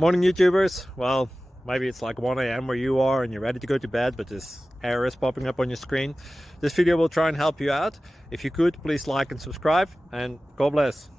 Morning YouTubers. Well, maybe it's like 1 a.m. where you are and you're ready to go to bed, but this error is popping up on your screen. This video will try and help you out. If you could, please like and subscribe, and God bless.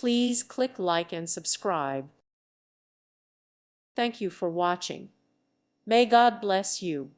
Please click like and subscribe. Thank you for watching. May God bless you.